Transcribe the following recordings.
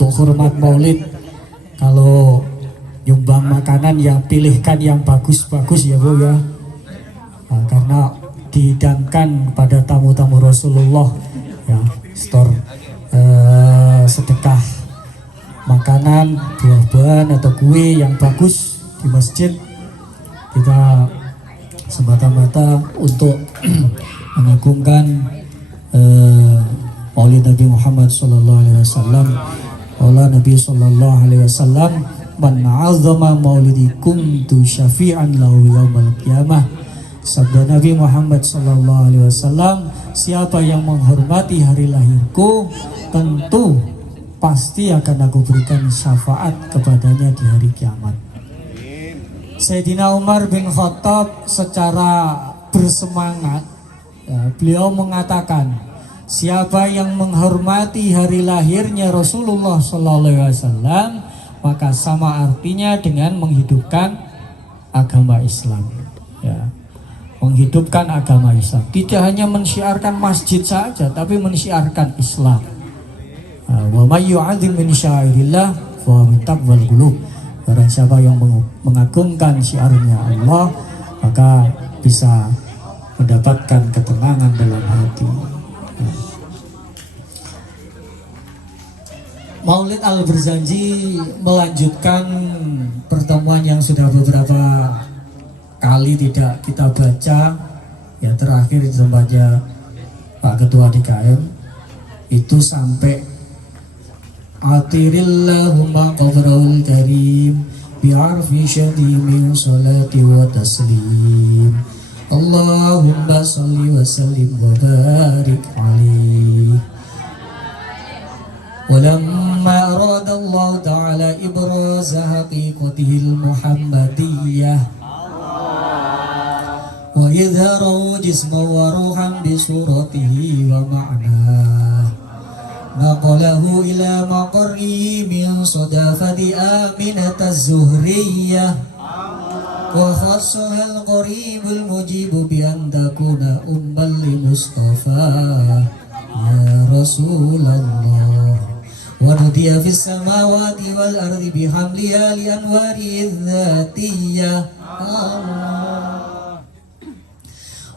untuk hormat Maulid, kalau nyumbang makanan ya pilihkan yang bagus-bagus ya Bu ya. Karena dihidangkan pada tamu-tamu Rasulullah ya, store sedekah makanan, buah-buahan atau kue yang bagus di masjid, kita semata-mata untuk mengagungkan Maulid Nabi Muhammad sallallahu alaihi wasallam. Allah Nabi sallallahu alaihi wasallam, man 'azzama maulidi kuntu syafi'an lahu yaumal qiyamah. Sabda Nabi Muhammad sallallahu alaihi wasallam, siapa yang menghormati hari lahirku, tentu pasti akan aku berikan syafaat kepadanya di hari kiamat. Sayyidina Umar bin Khattab secara bersemangat ya, beliau mengatakan, siapa yang menghormati hari lahirnya Rasulullah sallallahu alaihi wasallam, maka sama artinya dengan menghidupkan agama Islam ya. Menghidupkan agama Islam, tidak hanya mensyiarkan masjid saja, tapi mensyiarkan Islam. Wa may yu'adzim min syairillah fa min taqwal qulub. Barang siapa yang mengagungkan syiarnya Allah, maka bisa mendapatkan ketenangan dalam hati. Maulid Al-Barzanji melanjutkan pertemuan yang sudah beberapa kali tidak kita baca ya, terakhir di tempatnya Pak Ketua DKM itu sampai atirillahumma qabrul karim bi'arfi syadimin salati wa taslim Allahumma salli wa sallim wa barik alaih. Walamma arada Allah ta'ala ibraza haqiqatihil muhammadiyah wa idharahu jisma wa ruhan bisuratihi wa ma'nah, naqalahu ila maqarri min sadafati Aminat az-Zuhriyah wa khassaha al-qaribul mujibu bi an takuna ummal li Mustafa ya Rasulullah wa nudiya fis samawati wal ardi bihamliha li anwari dzatiyah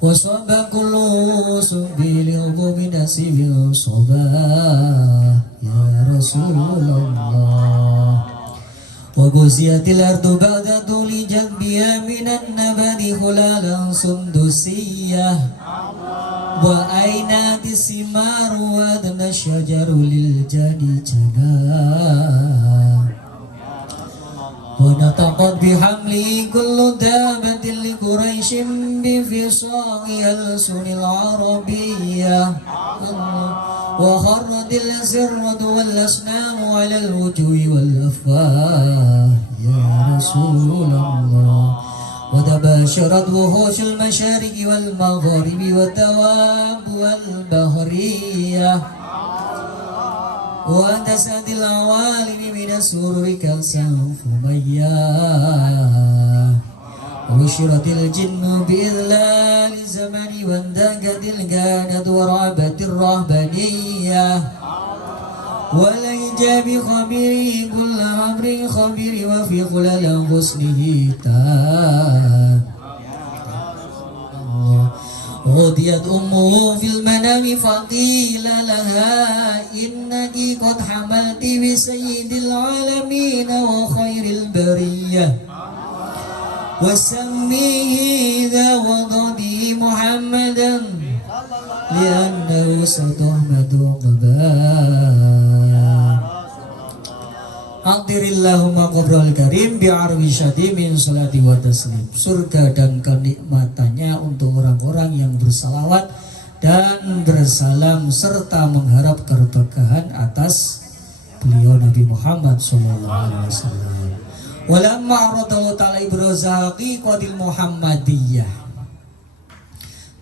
wa sabba kullu subbi li hubbi nasibil sabah ya Rasulullah wa guziyatil ardu ba'da tuli jadbiya minan nabadi khulalan sundusiyah wa aina disimaru wa dana syajaru lil jadi jannah wa nataqad bihamli kullu dabatin li quraishin bi fisaqi al-sunil arabiyyah wa kharradil sirratu wal asnamu ala al-wujuhi wal afwah ya Rasulullah wa tabasharat wuhushul masyariqi wal magharibi wa tawab wal bahriyah wa tasadil awalimi minas sururi kalsan fumayyah wa ushratil jinnu bi'idlali zamani wa ndagatil ganat wa rabatir rahbaniyah wa layjabi khabiri kulla amrin khabiri wa fi khulal husnihi Udiyat ummuhu fil manami faqila laha innaki qad hamalti bi sayyidil alamin wa khairil bariyah wa sammihi dha wadadi Muhammadan li'annahu satahmadu qabah. Aqdirillahumma qabral karim bi'arwi syadi min salati wa taslim. Surga dan kenikmatannya untuk orang-orang yang bersalawat dan bersalam serta mengharap keberkahan atas beliau Nabi Muhammad SAW. Walamma aradallahu ta'ala ibraza haqiqatil muhammadiyah.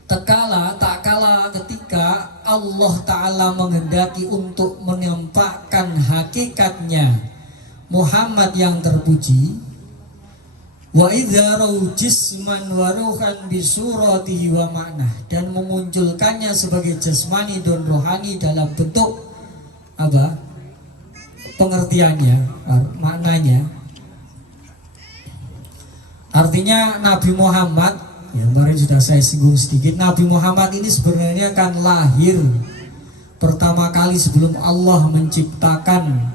Tak kala ketika Allah Ta'ala menghendaki untuk menampakkan hakikatnya Muhammad yang terpuji, wa idzaru jisman wa ruhan bi suratihi wa ma'nah, dan memunculkannya sebagai jasmani dan rohani dalam bentuk apa? pengertiannya, maknanya. Artinya Nabi Muhammad, ya kemarin sudah saya singgung sedikit, Nabi Muhammad ini sebenarnya kan lahir pertama kali sebelum Allah menciptakan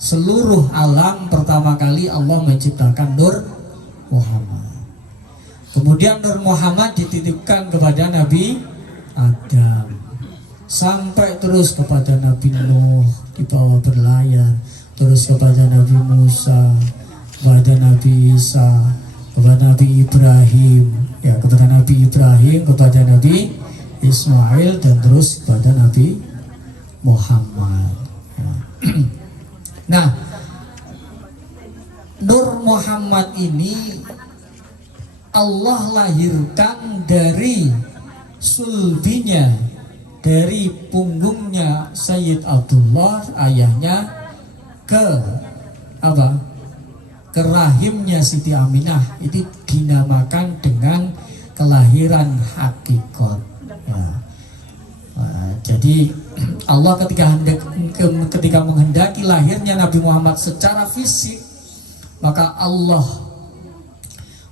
seluruh alam. Pertama kali Allah menciptakan Nur Muhammad. Kemudian Nur Muhammad dititipkan kepada Nabi Adam, sampai terus kepada Nabi Nuh di bawah berlayar, terus kepada Nabi Musa, kepada Nabi Isa, kepada Nabi Ibrahim, ya kepada Nabi Ibrahim, kepada Nabi Ismail, dan terus kepada Nabi Muhammad. Nah, Nur Muhammad ini Allah lahirkan dari sulbinya, dari punggungnya Sayyid Abdullah, ayahnya, ke apa? Ke rahimnya Siti Aminah. Itu dinamakan dengan kelahiran hakikat. Ya. Jadi Allah ketika menghendaki lahirnya Nabi Muhammad secara fisik, maka Allah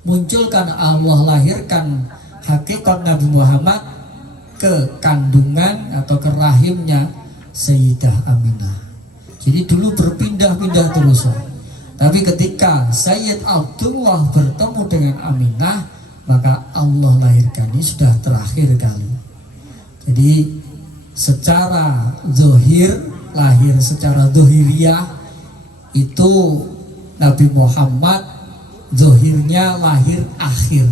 munculkan, Allah lahirkan hakikat Nabi Muhammad ke kandungan atau ke rahimnya Sayyidah Aminah. Jadi dulu berpindah-pindah terus. Tapi ketika Sayyid Abdullah bertemu dengan Aminah, maka Allah lahirkan. Ini sudah terakhir kali. Jadi secara zahir, lahir secara zahiriyah itu Nabi Muhammad zahirnya lahir akhir,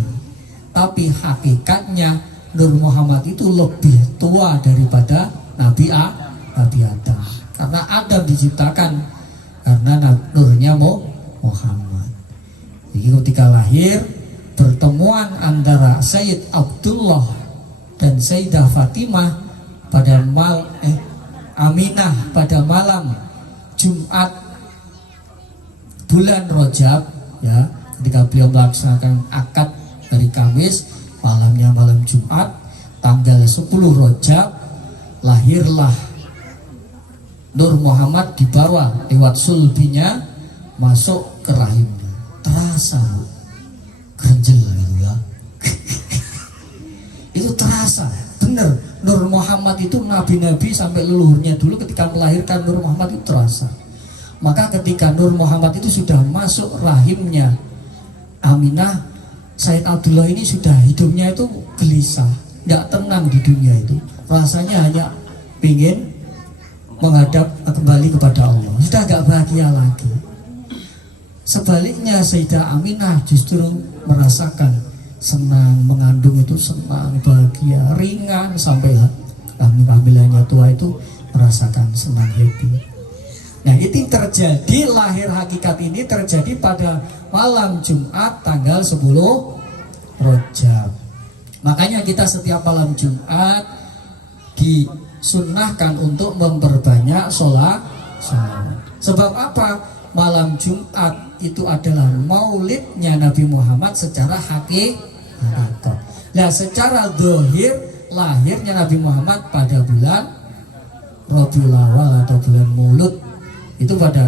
tapi hakikatnya Nur Muhammad itu lebih tua daripada Nabi Adam, karena Adam diciptakan karena nurnya Muhammad. Jadi ketika lahir, pertemuan antara Sayyid Abdullah dan Sayyidah Fatimah pada Aminah pada malam Jumat bulan Rajab, ya, ketika beliau melaksanakan akad hari Kamis, malamnya malam Jumat, tanggal 10 Rajab, lahirlah Nur Muhammad, dibawa lewat sulbinya masuk ke rahimnya. Terasa ganjel gitu ya. Itu terasa bener. Nur Muhammad itu nabi-nabi sampai leluhurnya dulu ketika melahirkan Nur Muhammad itu terasa. Maka ketika Nur Muhammad itu sudah masuk rahimnya Aminah, Sayyid Abdullah ini sudah hidupnya itu gelisah, tidak tenang di dunia itu. Rasanya hanya ingin menghadap kembali kepada Allah, sudah gak bahagia lagi. Sebaliknya Sayyidah Aminah justru merasakan senang, mengandung itu senang, bahagia, ringan, sampai kehamilannya tua itu merasakan senang, happy. Nah, itu terjadi, lahir hakikat ini terjadi pada malam Jumat tanggal 10 Rajab. Makanya kita setiap malam Jumat disunnahkan untuk memperbanyak sholat. Sebab apa? Malam Jumat itu adalah maulidnya Nabi Muhammad secara hakikat. Nah, secara zahir lahirnya Nabi Muhammad pada bulan Rabiul Awal atau bulan Maulud. Itu pada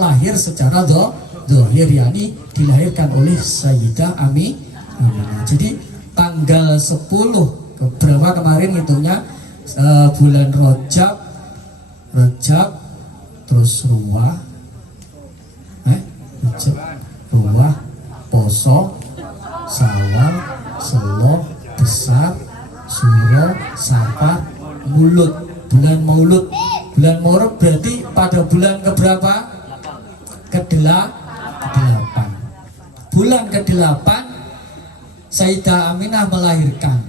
lahir secara zahir, yakni dilahirkan oleh Sayyidah Aminah. Jadi tanggal 10 berapa kemarin hitungnya, bulan Rajab, terus Ruwah, Ruwah, Poso, Sawal, Selo, Besar, Suro, Safar, Maulud. Bulan Maulud berarti pada bulan keberapa? Ke-8. Bulan ke-8 Sayyidah Aminah melahirkan.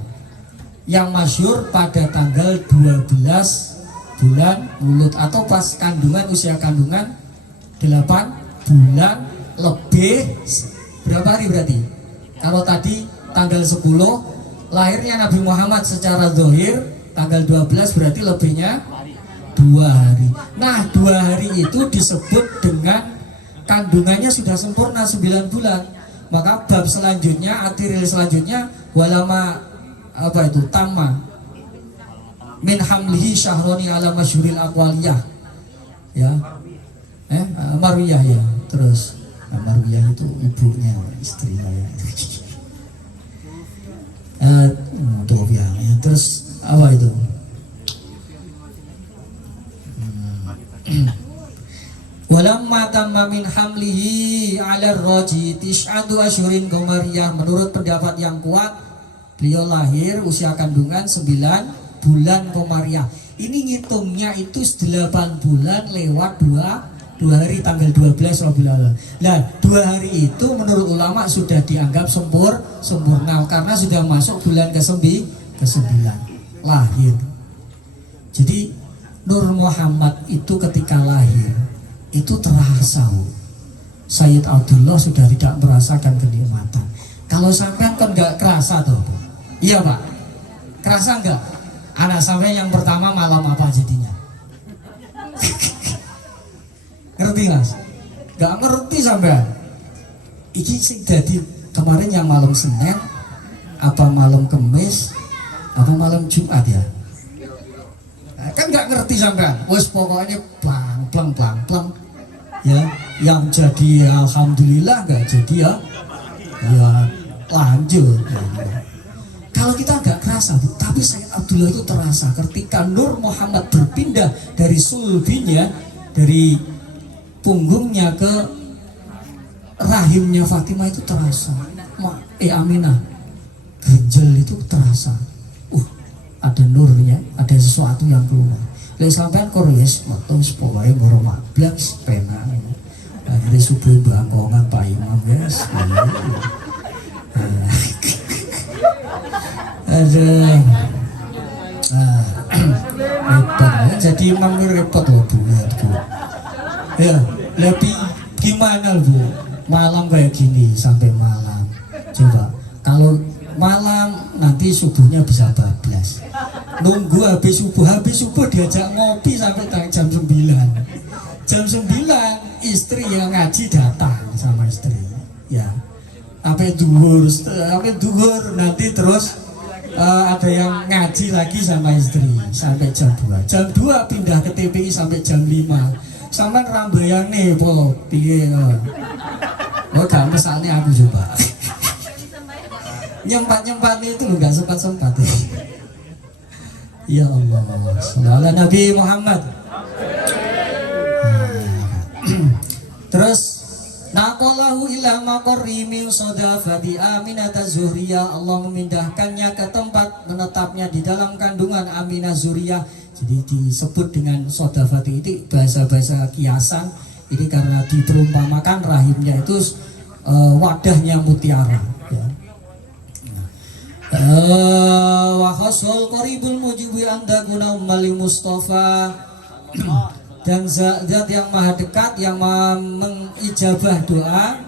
Yang masyhur pada tanggal 12 bulan Maulud, atau pas kandungan, usia kandungan 8 bulan lebih. Berapa hari berarti? Kalau tadi tanggal 10 lahirnya Nabi Muhammad secara zahir, tanggal 12 berarti lebihnya 2 hari. Nah, 2 hari itu disebut dengan kandungannya sudah sempurna 9 bulan. Maka bab selanjutnya, artikel selanjutnya, walama apa itu? Tamma min hamlihi syahroni ala masyhuril aqwaliyah. ya. Marwiyah ya. Terus Marwiyah itu ibunya, istrinya ya. Ya. Terus apa itu? Walamma tamma min hamlihi 'ala ar-raji tis'atu asyhurin qamariyah. Menurut pendapat yang kuat, beliau lahir usia kandungan 9 bulan qamariyah. Ini ngitungnya itu 8 bulan lewat 2 hari tanggal 12 Rabiul Awal. Nah, 2 hari itu menurut ulama sudah dianggap sempurna karena sudah masuk bulan ke-9 lahir. Jadi Nur Muhammad itu ketika lahir itu terasa. Sayyid Abdullah sudah tidak merasakan kenikmatan. Kalau sampean kan nggak kerasa tuh, iya Pak, kerasa nggak? Anak sampean yang pertama malam apa jadinya? Ngerti Mas? Nggak ngerti sampean. Iki sing jadi kemarin yang malam Senin, apa malam Kamis, apa malam Jumat ya? Kan nggak ngerti sampean. Wes pokoknya plang ya, yang jadi alhamdulillah, nggak jadi ya lanjut ya. Kalau kita nggak kerasa, tapi Sayyid Abdullah itu terasa ketika Nur Muhammad berpindah dari sulbinya, dari punggungnya ke rahimnya Fatimah itu terasa. Aminah genjel itu terasa. Ada nurnya, ada sesuatu yang keluar. Lek sampean korees metu pokoke moro mablas penak. Dari subuh bangkongan Pak Imam guys. Repot. Jadi imam itu repot loh Bu. Ya, lebih gimana Bu? Malam kayak gini sampai malam. Coba kalau malam nanti subuhnya bisa bablas. Nunggu habis subuh diajak ngopi sampai jam 9. Jam 9 istri yang ngaji datang sama istri. Ya. Sampai duhur nanti terus ada yang ngaji lagi sama istri sampai jam 2. Jam 2 pindah ke TPI sampai jam 5. Sama rambayane po piye. Gak misalnya aku coba. Nyempat itu loh, gak sempat ya Allah, sallallahu Nabi Muhammad. Terus naqalahu ila maqarri min sadafati Aminah Zuhriyah. Allah memindahkannya ke tempat menetapnya di dalam kandungan Aminah Zuhriyah. Jadi disebut dengan sadafati itu bahasa-bahasa kiasan. Ini karena diperumpamakan rahimnya itu wadahnya mutiara ya. Wa khasul qaribul mujibi andaguna ummali Mustafa. Dan zat yang maha dekat yang mengijabah doa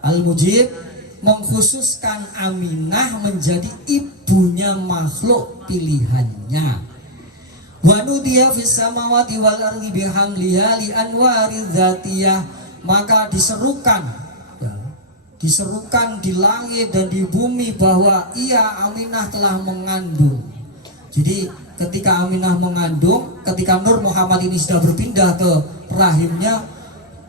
al-mujib mengkhususkan Aminah menjadi ibunya makhluk pilihannya. Wa nudiya fis samawati wal ardi bihamliha li anwari dzatiyah. Maka diserukan di langit dan di bumi bahwa ia Aminah telah mengandung. Jadi ketika Aminah mengandung, ketika Nur Muhammad ini sudah berpindah ke rahimnya,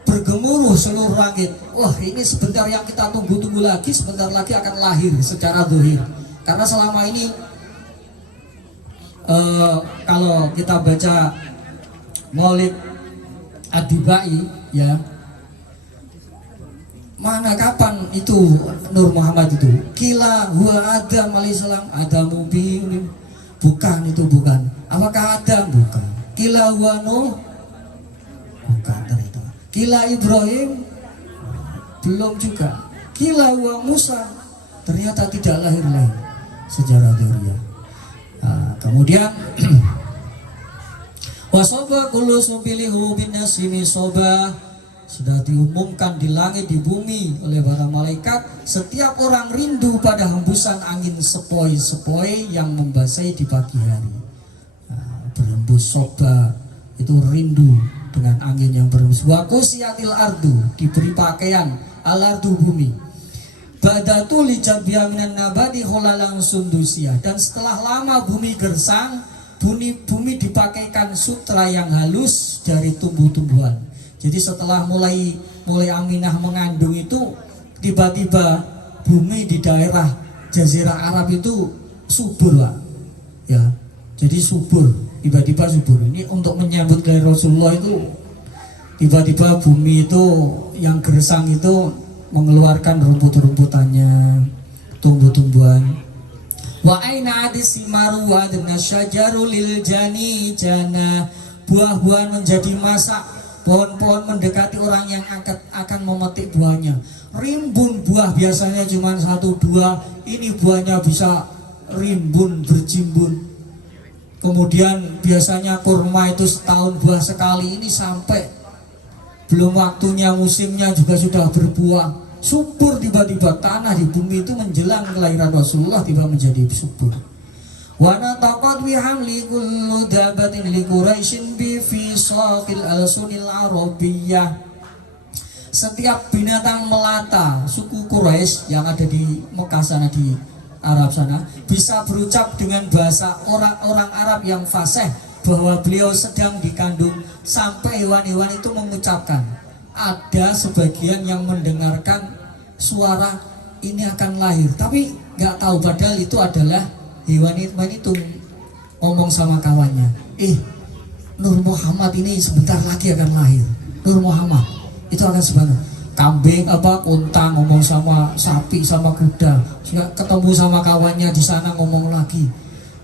bergemuruh seluruh langit. Wah, ini sebentar yang kita tunggu-tunggu lagi, sebentar lagi akan lahir secara zahir. Karena selama ini kalau kita baca Maulid Adibai ya, mana kapan itu Nur Muhammad itu? Kila huwa Adam alaihissalam, Adamu bin, bukan itu, bukan. Apakah Adam? Bukan. Kila huwa Nuh, bukan ternyata. Kila Ibrahim, belum juga. Kila huwa Musa, ternyata tidak lahir-lahir sejarah dzurriyyah. Nah, kemudian wasoba kullu sumbilihu bin nasimi soba. Sudah diumumkan di langit di bumi oleh para malaikat, setiap orang rindu pada hembusan angin sepoi-sepoi yang membasahi di pagi hari. Nah, berhembus soba itu rindu dengan angin yang berhembus. Wa qusiyatil ardu, diberi pakaian al-ardu bumi. Badatu li jabbiha minan nabati kholalan sundusia. Dan setelah lama bumi gersang, bumi dipakaikan sutra yang halus dari tumbuh-tumbuhan. Jadi setelah mulai Aminah mengandung itu, tiba-tiba bumi di daerah Jazirah Arab itu subur, Pak. Ya, jadi subur, tiba-tiba subur. Ini untuk menyambut kelahiran Rasulullah itu, tiba-tiba bumi itu yang gersang itu mengeluarkan rumput-rumputannya, tumbuh-tumbuhan. Wa aina adisimaru wa adna syajaru lil jani jana, buah-buahan menjadi masak, pohon-pohon mendekati orang yang akan memetik buahnya. Rimbun buah biasanya cuma 1-2, ini buahnya bisa rimbun berjimbun. Kemudian biasanya kurma itu setahun buah sekali, ini sampai belum waktunya musimnya juga sudah berbuah. Subur, tiba-tiba tanah di bumi itu menjelang kelahiran Rasulullah tiba menjadi subur. Wa nataqat bihamli kullu dabatin li Quraisyin bi fisaqil alsunil arabiyyah. Setiap binatang melata suku Quraisy yang ada di Mekah sana, di Arab sana, bisa berucap dengan bahasa orang-orang Arab yang fasih bahwa beliau sedang dikandung, sampai hewan-hewan itu mengucapkan. Ada sebagian yang mendengarkan suara ini akan lahir, tapi nggak tahu padahal itu adalah hewan itu ngomong sama kawannya, Nur Muhammad ini sebentar lagi akan lahir. Nur Muhammad itu akan sebentar. Kambing unta ngomong sama sapi sama kuda, ketemu sama kawannya di sana ngomong lagi,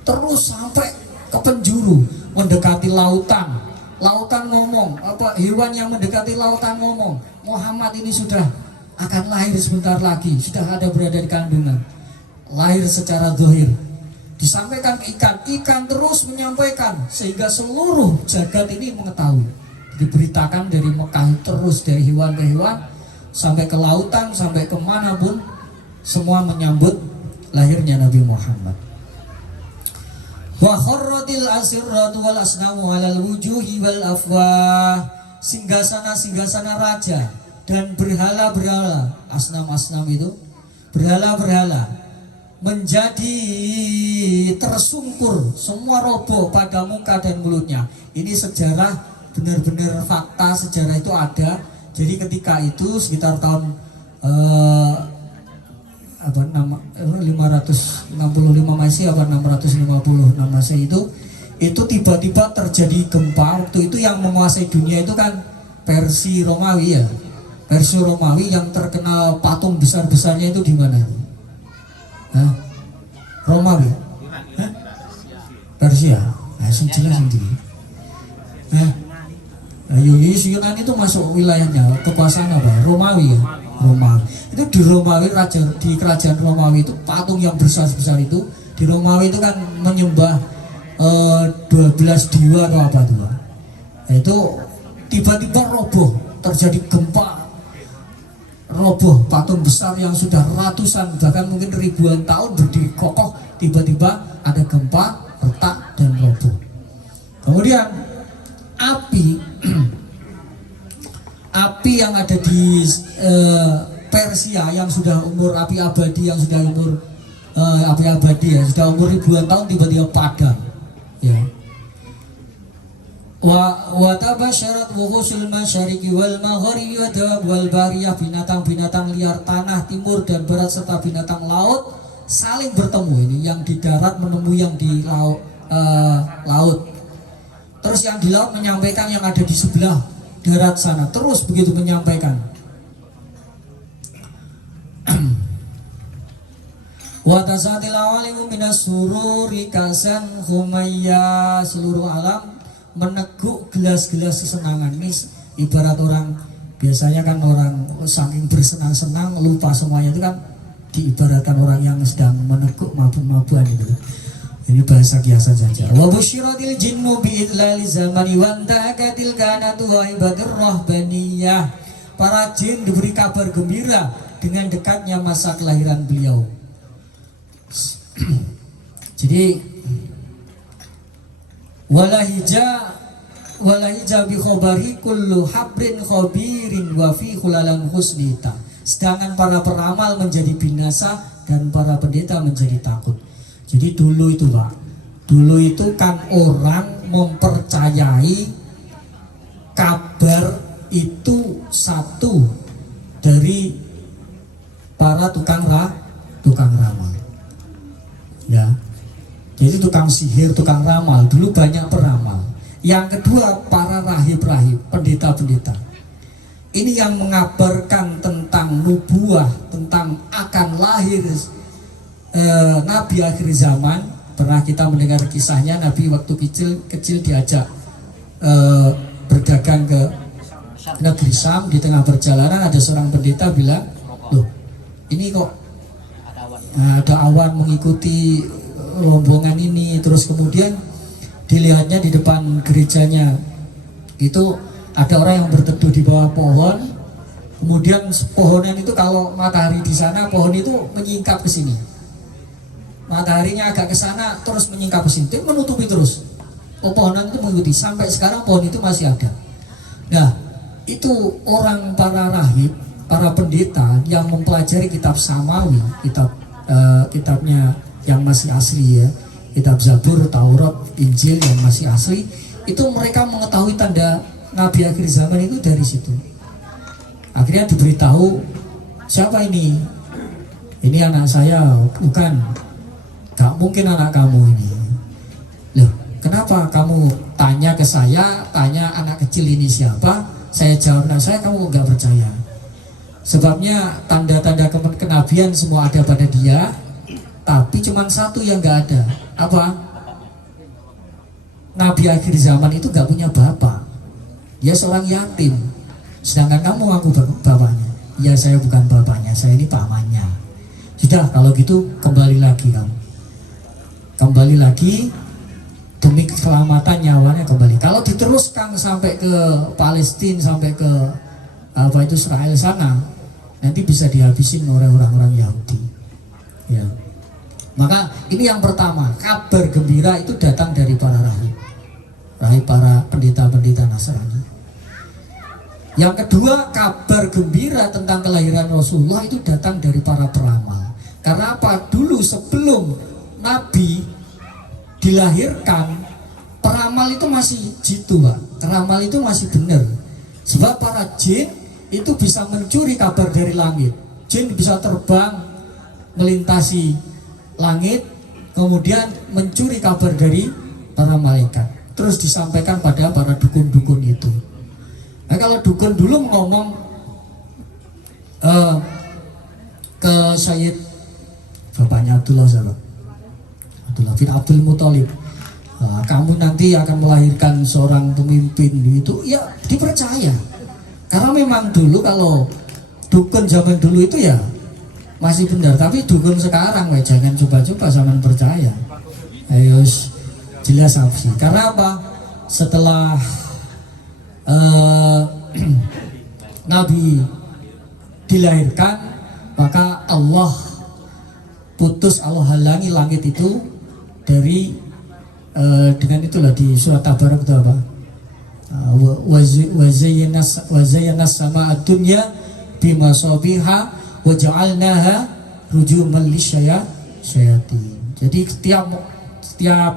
terus sampai ke penjuru mendekati lautan. Lautan ngomong, hewan yang mendekati lautan ngomong, Muhammad ini sudah akan lahir sebentar lagi, sudah ada berada di kandungan. Lahir secara zahir. Disampaikan ke ikan terus menyampaikan sehingga seluruh jagat ini mengetahui. Diberitakan dari Mekah terus, dari hewan ke hewan sampai ke lautan, sampai kemanapun, semua menyambut lahirnya Nabi Muhammad. Wa kharratil asirratu wal asnamu alal wujuhi wal afwah. Singgasana raja dan berhala-berhala, asnam itu berhala-berhala menjadi tersungkur, semua roboh pada muka dan mulutnya. Ini sejarah, benar-benar fakta sejarah itu ada. Jadi ketika itu sekitar tahun 565 Masehi apa 656 Masehi itu tiba-tiba terjadi gempa. Waktu itu yang menguasai dunia itu kan Persia Romawi ya. Persia Romawi yang terkenal patung besar-besarnya itu di mana itu? Romawi? Persia? Jelas sendiri. Yunani itu masuk wilayahnya, kekuasaan apa? Romawi ya. Romawi itu di Romawi, di kerajaan Romawi itu patung yang besar-besar itu di Romawi itu kan menyembah 12 dewa atau apa tuh. Itu tiba-tiba roboh, terjadi gempa, roboh patung besar yang sudah ratusan bahkan mungkin ribuan tahun berdiri kokoh, tiba-tiba ada gempa, retak dan roboh. Kemudian api yang ada di Persia yang sudah umur api abadi yang sudah umur sudah umur ribuan tahun tiba-tiba padam ya. Wa tabasyarat wuhusul masyariqi wal magharibi wa dawab wal bariyah, binatang-binatang liar tanah timur dan barat serta binatang laut saling bertemu. Ini yang di darat menemui yang di laut. Terus yang di laut menyampaikan yang ada di sebelah darat sana, terus begitu menyampaikan. Wa tasatil awalimu minas sururi kasan humayya, seluruh alam meneguk gelas-gelas kesenangan. Ini ibarat orang biasanya kan orang saking bersenang-senang lupa semuanya, itu kan diibaratkan orang yang sedang meneguk mabuk-mabukan gitu. Ini bahasa kiasan saja. Wa busyiratil jinnu bi idlali zamani wa antakatil kanatu wa ibadur rahbaniyah. Para jin diberi kabar gembira dengan dekatnya masa kelahiran beliau. Jadi walahija bi khobari kullu habrin khobirin wa fi khulalan husnita. Sedangkan para peramal menjadi binasa dan para pendeta menjadi takut. Jadi dulu itu Pak, Dulu itu kan orang mempercayai kabar itu satu dari para tukang ramal. Ya. Jadi tukang sihir, tukang ramal, dulu banyak peramal. Yang kedua, para rahib-rahib, pendeta-pendeta. Ini yang mengabarkan tentang nubuah, tentang akan lahir Nabi akhir zaman. Pernah kita mendengar kisahnya, Nabi waktu kecil diajak berdagang ke negeri Syam. Di tengah perjalanan ada seorang pendeta bilang, loh ini kok ada awan mengikuti rombongan ini. Terus kemudian dilihatnya di depan gerejanya itu ada orang yang berteduh di bawah pohon. Kemudian pohonan itu kalau matahari di sana, pohon itu menyingkap ke sini. Mataharinya agak ke sana terus menyingkap ke sini, itu menutupi terus. Pohonan itu mengikuti sampai sekarang, pohon itu masih ada. Nah, itu orang para rahib, para pendeta yang mempelajari kitab Samawi, kitabnya yang masih asli ya, kitab Zabur, Taurat, Injil yang masih asli, itu mereka mengetahui tanda Nabi akhir zaman itu dari situ. Akhirnya diberitahu, siapa ini? Ini anak saya. Bukan, gak mungkin anak kamu ini. Loh, kenapa kamu tanya ke saya, tanya anak kecil ini siapa? Saya jawab, nah saya, kamu gak percaya. Sebabnya tanda-tanda kenabian semua ada pada dia, tapi cuma satu yang gak ada. Apa? Nabi akhir zaman itu gak punya bapak. Dia seorang yatim. Sedangkan kamu ngaku bapaknya. Ya, saya bukan bapaknya, saya ini pamannya. Sudah, kalau gitu kembali lagi kamu. Kembali lagi demi keselamatan nyawanya, kembali. Kalau diteruskan sampai ke Palestina, sampai ke itu Israel sana, nanti bisa dihabisin oleh orang-orang Yahudi. Ya. Maka ini yang pertama, kabar gembira itu datang dari para rahib, para pendeta-pendeta Nasrani. Yang kedua, kabar gembira tentang kelahiran Rasulullah itu datang dari para peramal. Karena apa? Dulu sebelum Nabi dilahirkan, peramal itu masih jitu, Pak. Peramal itu masih benar. Sebab para jin itu bisa mencuri kabar dari langit. Jin bisa terbang melintasi langit, kemudian mencuri kabar dari para malaikat, terus disampaikan pada para dukun-dukun itu. Nah, kalau dukun dulu ngomong ke Sayyid, bapaknya Abdullah bin Abdul Muthalib, kamu nanti akan melahirkan seorang pemimpin itu, ya dipercaya. Karena memang dulu kalau dukun zaman dulu itu ya masih benar, tapi dukun sekarang jangan coba-coba sama percaya. Ayo jelas sih. Karena apa? Setelah Nabi dilahirkan, maka Allah halangi langit itu dari dengan itulah di surat Tabarak itu apa? Wazayyana sama dunya bimasabiha wa ja'alnaha rujuman lisyayatin. Jadi setiap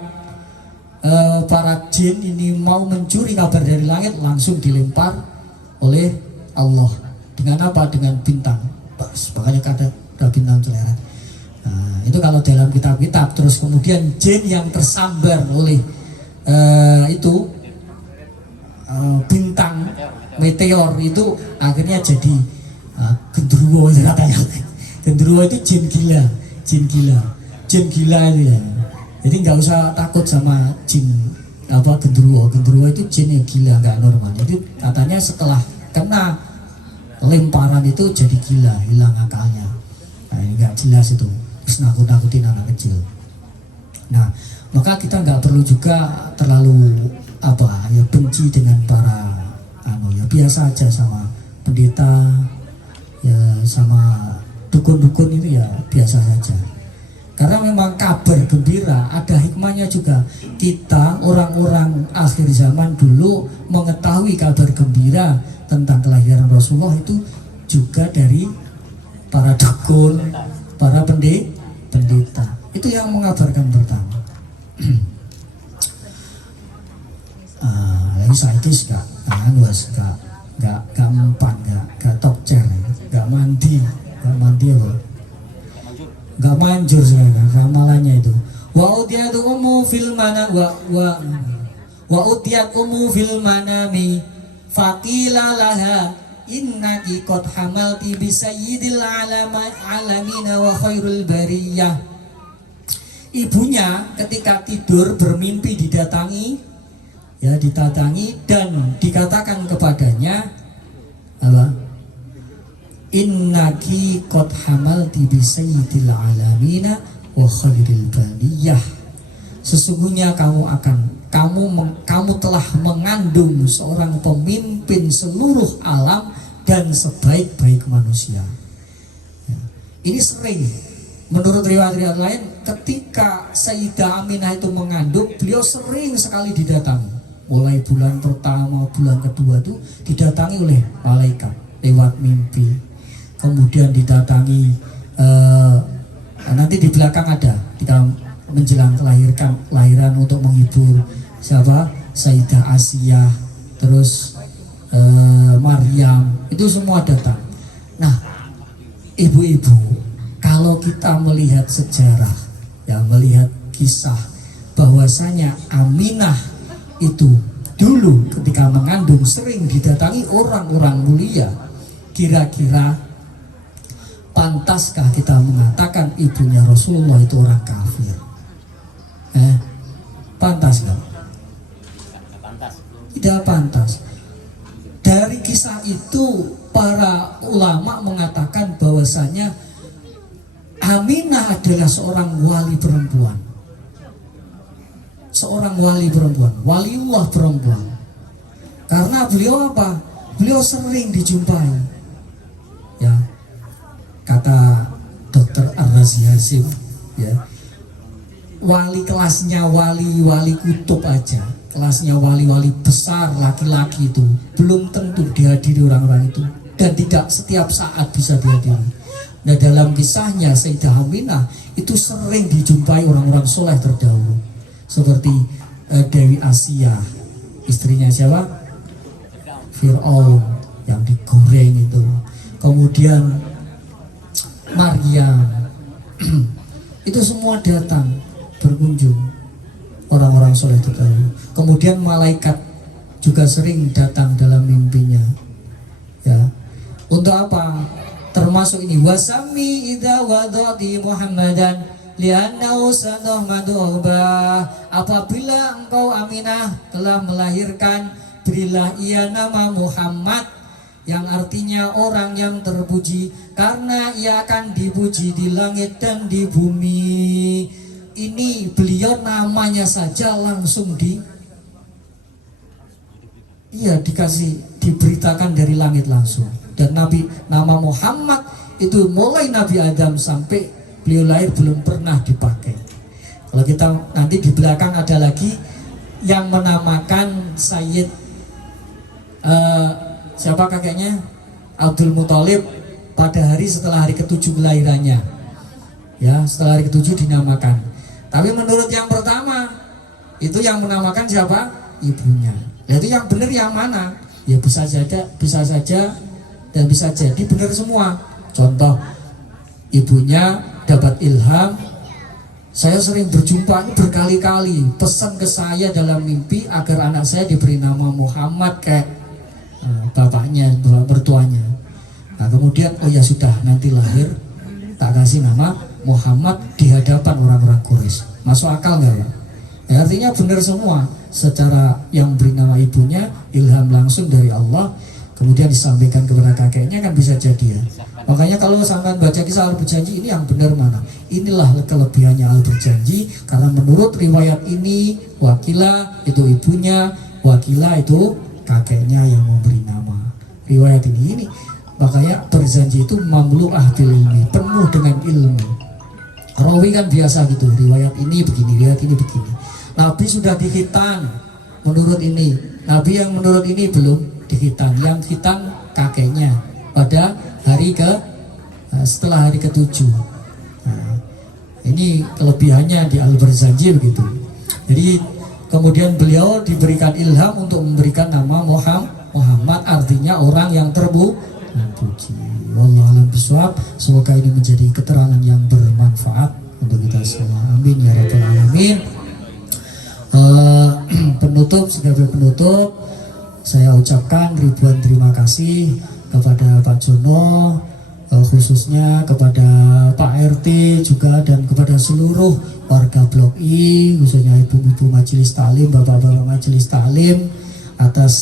para jin ini mau mencuri kabar dari langit, langsung dilempar oleh Allah. Dengan apa? Dengan bintang. Makanya ada bintang celeran. Nah, itu kalau dalam kitab-kitab. Terus kemudian jin yang tersambar oleh bintang meteor itu akhirnya jadi gendruwo katanya. Gendruwo itu jin gila itu ya. Jadi nggak usah takut sama jin gendruwo itu jin yang gila, nggak normal. Jadi katanya setelah kena lemparan itu jadi gila, hilang akalnya. Nah, ini nggak jelas itu, terus nakut-nakutin anak kecil. Nah, maka kita nggak perlu juga terlalu benci dengan para biasa aja sama pendeta ya, sama dukun-dukun itu ya biasa saja. Karena memang kabar gembira ada hikmahnya juga. Kita orang-orang akhir zaman dulu mengetahui kabar gembira tentang kelahiran Rasulullah itu juga dari para dukun, para pendeta. Itu yang mengabarkan pertama. saiki gak wis gak mempan, gak tokcer, gak mandi loh, gak manjur sekarang ramalannya itu. Wa utiyat ummu fil mana wa utiyat ummu fil manami faqila laha innaki qad hamalti bi sayyidil alamina wa khairul bariyah. Ibunya ketika tidur bermimpi didatangi dan dikatakan kepadanya apa? Innaki qad hamalti bi sayyidil alamina wa khairil bariyah. Sesungguhnya kamu telah mengandung seorang pemimpin seluruh alam dan sebaik-baik manusia. Ini sering menurut riwayat-riwayat lain, ketika Sayyidah Aminah itu mengandung, beliau sering sekali didatangi. Mulai bulan pertama, bulan kedua itu didatangi oleh malaikat lewat mimpi. Kemudian didatangi nanti di belakang ada kita menjelang kelahiran untuk menghibur siapa? Sayyidah Asiyah, terus Maryam, itu semua datang. Nah, ibu-ibu, kalau kita melihat sejarah, melihat kisah bahwasanya Aminah itu dulu ketika mengandung sering didatangi orang-orang mulia, kira-kira pantaskah kita mengatakan ibunya Rasulullah itu orang kafir? Pantas nggak? Tidak pantas. Dari kisah itu para ulama mengatakan bahwasanya Aminah adalah seorang wali perempuan, waliullah perempuan. Karena beliau apa? Beliau sering dijumpai. Ya, kata Dr. Ar-Razi Hasim, ya, wali kelasnya wali kutub aja, kelasnya wali besar laki-laki itu belum tentu dihadiri orang-orang itu, dan tidak setiap saat bisa dihadiri. Nah, dalam kisahnya Sayyidah Aminah itu sering dijumpai orang-orang soleh terdahulu, seperti Dewi Asia, istrinya siapa? Fir'aun yang digoreng itu. Kemudian Maryam itu semua datang berkunjung, orang-orang soleh terdahulu. Kemudian malaikat juga sering datang dalam mimpinya. Ya, untuk apa? Termasuk ini, wasami idza wadati Muhammadan li'annahu sanahmadu apabila engkau Aminah telah melahirkan, berilah ia nama Muhammad, yang artinya orang yang terpuji, karena ia akan dipuji di langit dan di bumi. Ini beliau namanya saja langsung diberitakan dari langit langsung. Dan nama Muhammad itu mulai Nabi Adam sampai beliau lahir belum pernah dipakai. Kalau kita nanti di belakang ada lagi yang menamakan Sayyid siapa kakeknya? Abdul Muthalib pada hari setelah hari ke-7 kelahirannya. Ya, setelah hari ke-7 dinamakan. Tapi menurut yang pertama itu yang menamakan siapa? Ibunya. Itu yang benar yang mana? Ya bisa saja dan bisa jadi benar semua. Contoh, ibunya dapat ilham, saya sering berjumpa ini berkali-kali, pesan ke saya dalam mimpi agar anak saya diberi nama Muhammad kayak bapaknya, mertuanya. Nah, kemudian oh ya sudah, nanti lahir tak kasih nama Muhammad di hadapan orang-orang Quraisy. Masuk akal nggak ya? Ya, artinya benar semua. Secara yang beri nama ibunya ilham langsung dari Allah, kemudian disampaikan kepada kakeknya, kan bisa jadi ya. Makanya kalau sampai baca kisah Al Berjanji ini yang benar mana? Inilah kelebihannya Al Berjanji, karena menurut riwayat ini Wakilah itu ibunya, Wakilah itu kakeknya yang memberi nama. Riwayat ini makanya Berjanji itu mamlu'ah bil ilmi, penuh dengan ilmu. Rawi kan biasa gitu, riwayat ini begini, riwayat ini begini. Nabi sudah dikhitan menurut ini, Nabi yang menurut ini belum dikhitan, yang khitan kakeknya pada hari setelah hari ke-7. Nah, ini kelebihannya di Al Berjanji begitu. Jadi Kemudian beliau diberikan ilham untuk memberikan nama Muhammad, artinya orang yang terpuji. Wallahu a'lam bishawab. Semoga ini menjadi keterangan yang bermanfaat untuk kita semua. Amin ya rabbal alamin. Sebagai penutup, saya ucapkan ribuan terima kasih kepada Pak Jono, khususnya kepada Pak RT juga, dan kepada seluruh warga Blok I, khususnya ibu-ibu majelis taklim, bapak-bapak majelis taklim, atas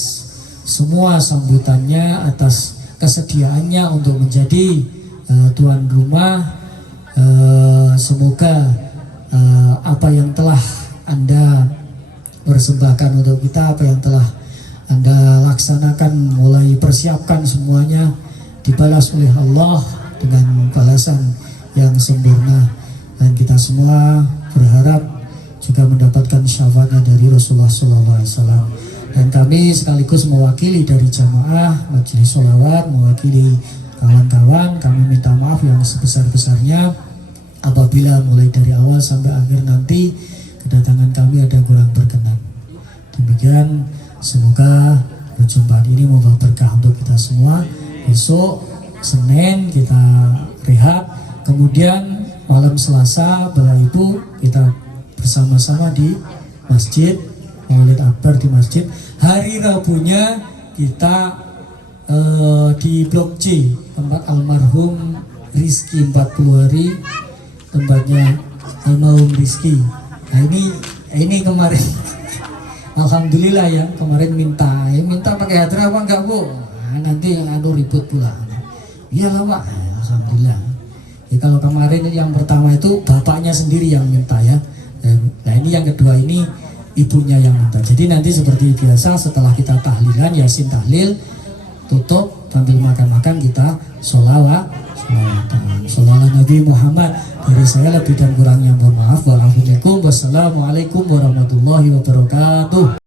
semua sambutannya, atas kesediaannya untuk menjadi tuan rumah. Semoga apa yang telah Anda persembahkan untuk kita, apa yang telah Anda laksanakan, mulai persiapkan semuanya, dibalas oleh Allah dengan balasan yang sempurna. Dan kita semua berharap juga mendapatkan syafaatnya dari Rasulullah SAW. Dan kami sekaligus mewakili dari jamaah majelis sholawat, mewakili kawan-kawan, kami minta maaf yang sebesar-besarnya apabila mulai dari awal sampai akhir nanti kedatangan kami ada kurang berkenan. Demikian, semoga perjumpaan ini membawa berkah untuk kita semua. Besok Senin kita rehat, kemudian malam Selasa Bapak Ibu kita bersama-sama di masjid, Maulid Akbar di masjid. Hari Rabunya kita di Blok C, tempat almarhum Rizky 40 hari, tempatnya almarhum Rizky. Nah ini kemarin alhamdulillah ya, kemarin minta pakai hadra apa enggak Bu? Nah, nanti yang ribut pula. Iyalah Pak, alhamdulillah. Ya, kalau kemarin yang pertama itu bapaknya sendiri yang minta ya. Nah ini yang kedua ini ibunya yang minta. Jadi nanti seperti biasa setelah kita tahlilan, yasin tahlil, tutup sambil makan-makan kita sholawat. Sholawat Nabi Muhammad. Dari saya lebih dan kurangnya mohon maaf. Wassalamualaikum warahmatullahi wabarakatuh.